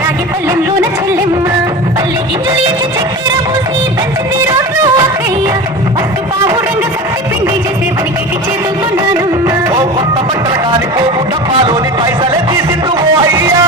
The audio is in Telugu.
రాగి పల్లెంలోన చెల్లెమ్మ పల్లె గింజలు ఎక్కి చక్కెర పూసి దంచింది రోడ్లు అక్కయ్య పట్టు పావు రంగు కట్టి పిండి చేసే పనికెట్టి చేతుల్లో నానమ్మ ఓ కొత్త బట్టల కాని పోగు డబ్బాలోని పైసలే తీసిండు ఓ అయ్యా